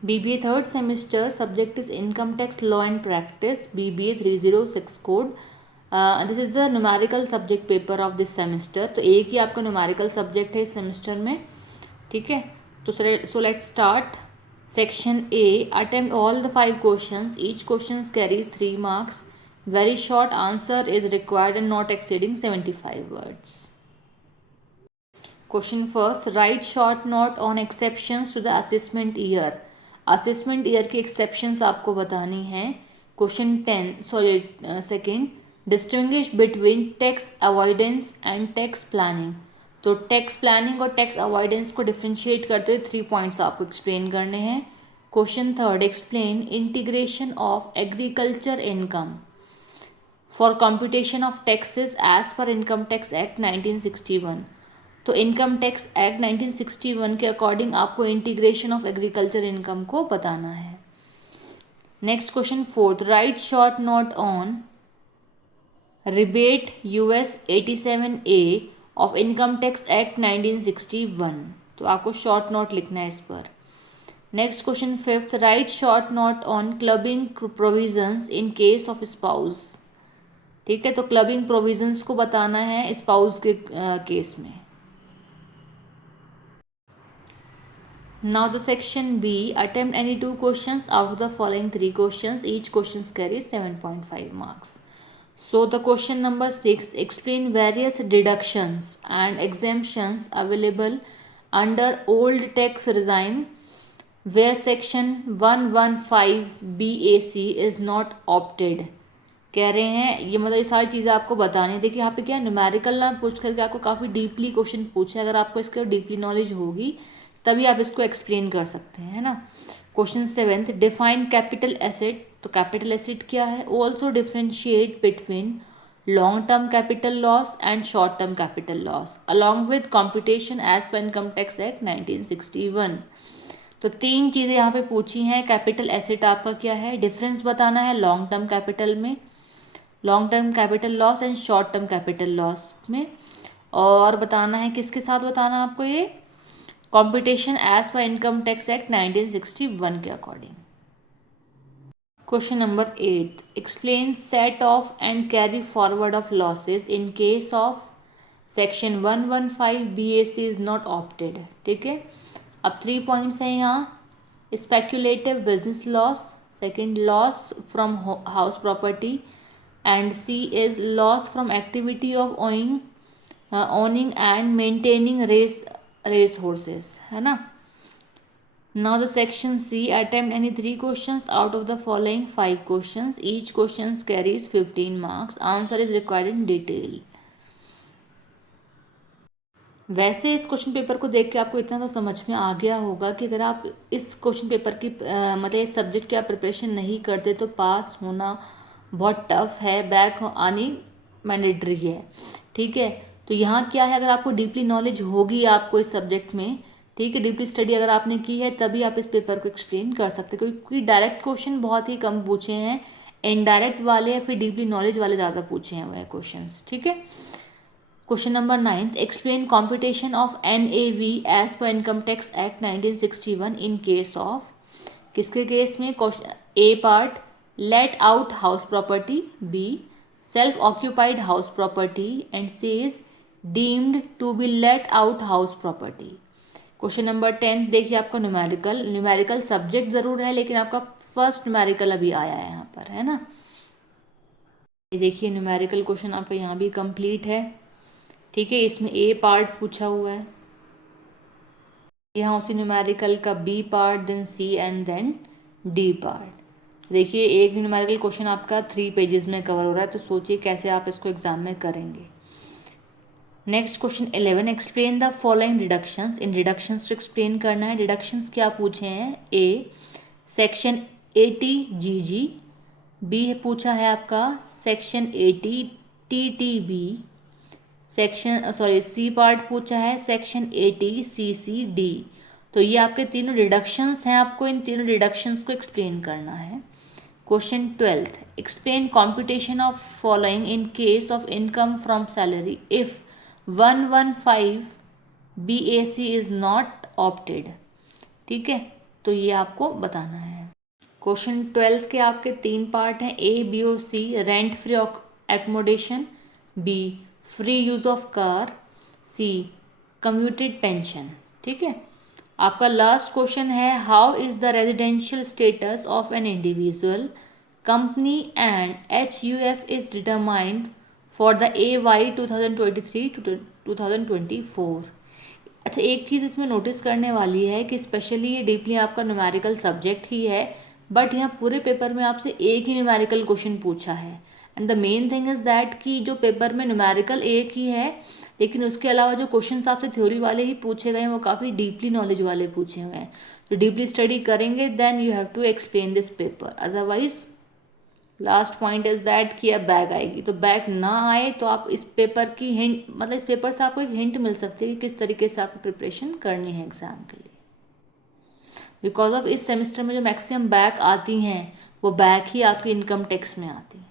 BBA third semester, subject is Income Tax Law and Practice, BBA 306 code. This is the numerical subject paper of this semester. तो एक ही आपका numerical subject है इस semester में, ठीक है. तो so let's start. Section A, attempt all the 5 questions. Each question carries 3 marks. Very short answer is required and not exceeding 75 words. Question first, write short note on exceptions to the assessment year. Assessment year की exceptions आपको बतानी है. Question second, distinguish between tax avoidance and tax planning. तो tax planning और tax avoidance को differentiate करते हुए 3 points आपको एक्सप्लेन करने हैं. Question third, explain integration of agriculture income for computation of taxes as per income tax act 1961. तो income tax act 1961 के अकॉर्डिंग आपको इंटीग्रेशन ऑफ एग्रीकल्चर इनकम को बताना है. Next question fourth, right short note on rebate US 87A of income tax act 1961. तो आपको short note लिखना है इस पर. Next question fifth, right short note on clubbing provisions in case of spouse. ठीक है, तो क्लबिंग प्रोविजंस को बताना है स्पाउस के केस में. Now the section B, attempt any 2 questions out of the following 3 questions. Each question carries 7.5 marks. So the question number 6, explain various deductions and exemptions available under old tax regime where section 115 BAC is not opted. कह रहे हैं ये मतलब ये सारी चीज़ें आपको बतानी है. देखिए यहाँ पे क्या है, न्यूमेरिकल ना पूछ करके आपको काफ़ी डीपली क्वेश्चन पूछे. अगर आपको इसके डीपली नॉलेज होगी तभी आप इसको एक्सप्लेन कर सकते हैं, है ना. Question seventh, define capital asset. तो कैपिटल एसेट क्या है. Also differentiate between long term capital loss and short term capital loss along with computation as per income tax act 1961. तो 3 चीज़ें यहाँ पे पूछी हैं. कैपिटल एसेट आपका क्या है, डिफरेंस बताना है लॉन्ग टर्म कैपिटल में, long term capital loss and short term capital loss में, और बताना है किसके साथ बताना आपको ये, competition as per income tax act 1961 के according. Question number 8, explain set off and carry forward of losses in case of section 115 BAC is not opted. ठीक है, अब 3 पॉइंट्स हैं यहाँ. Speculative business loss, second loss from house property, and C is loss from activity of owning and maintaining race horses, है ना. Now the section C, attempt any 3 questions out of the following 5 questions. Each question carries 15 marks. Answer is required in detail. वैसे इस question paper को देख के आपको इतना तो समझ में आ गया होगा कि अगर आप इस क्वेश्चन पेपर की मतलब इस सब्जेक्ट की आप प्रिपरेशन नहीं करते तो पास होना बहुत टफ है, बैक आनी मैंडेटरी है. ठीक है, तो यहाँ क्या है, अगर आपको डीपली नॉलेज होगी आपको इस सब्जेक्ट में, ठीक है, डीपली स्टडी अगर आपने की है तभी आप इस पेपर को एक्सप्लेन कर सकते हैं. क्योंकि डायरेक्ट क्वेश्चन बहुत ही कम पूछे हैं, इनडायरेक्ट वाले या फिर डीपली नॉलेज वाले ज़्यादा पूछे हैं वह क्वेश्चन. ठीक है. Question number 9, explain competition of NAV as per income tax act 1961 in case of, किसके केस में. A part, let out house property, B self occupied house property, and C is deemed to be let out house property. Question number 10, देखिए आपका numerical subject ज़रूर है लेकिन आपका first numerical अभी आया है यहाँ पर, है ना. ये देखिए न्यूमेरिकल क्वेश्चन आपका यहाँ भी कंप्लीट है. ठीक है, इसमें A पार्ट पूछा हुआ है, यहाँ उसी न्यूमेरिकल का B part, then C and then D part. देखिए एक न्यूमेरिकल क्वेश्चन आपका 3 पेजेस में कवर हो रहा है, तो सोचिए कैसे आप इसको एग्जाम में करेंगे. Next question 11, explain the following deductions. In deductions को एक्सप्लेन करना है. डिडक्शंस क्या पूछे हैं, A सेक्शन 80 GG, B पूछा है आपका सेक्शन 80 TTB, C पार्ट पूछा है सेक्शन 80 CCD. तो ये आपके तीनों डिडक्शंस हैं, आपको इन तीनों डिडक्शंस को एक्सप्लेन करना है. Question 12, explain computation of following in case of income from salary if 115 BAC is not opted. ठीक है, तो ये आपको बताना है। क्वेश्चन 12 के आपके 3 पार्ट हैं, ए, बी और C. Rent free accommodation, B free use of car, C commuted pension. ठीक है। आपका लास्ट क्वेश्चन है, how is the residential status of an individual, company and HUF is determined for the AY 2023 to 2024। अच्छा, एक चीज़ इसमें notice करने वाली है कि स्पेशली ये डीपली आपका न्यूमेरिकल सब्जेक्ट ही है, बट यहाँ पूरे पेपर में आपसे एक ही न्यूमेरिकल क्वेश्चन पूछा है। And the main thing is that कि जो पेपर में न्यूमेरिकल एक ही है, लेकिन उसके अलावा जो क्वेश्चन आपसे थ्योरी वाले ही पूछे गए हैं वो काफ़ी डीपली नॉलेज वाले पूछे हुए हैं। तो डीपली स्टडी करेंगे then you have to explain this paper, otherwise last point is that कि अब बैग आएगी, तो बैग ना आए तो आप इस पेपर की हिंट, मतलब इस पेपर से आपको एक हिंट मिल सकती है कि किस तरीके से आपको प्रिपरेशन करनी है एग्जाम के लिए। बिकॉज ऑफ इस सेमेस्टर में जो मैक्सिमम बैक आती हैं वो बैक ही आपकी इनकम टैक्स में आती है।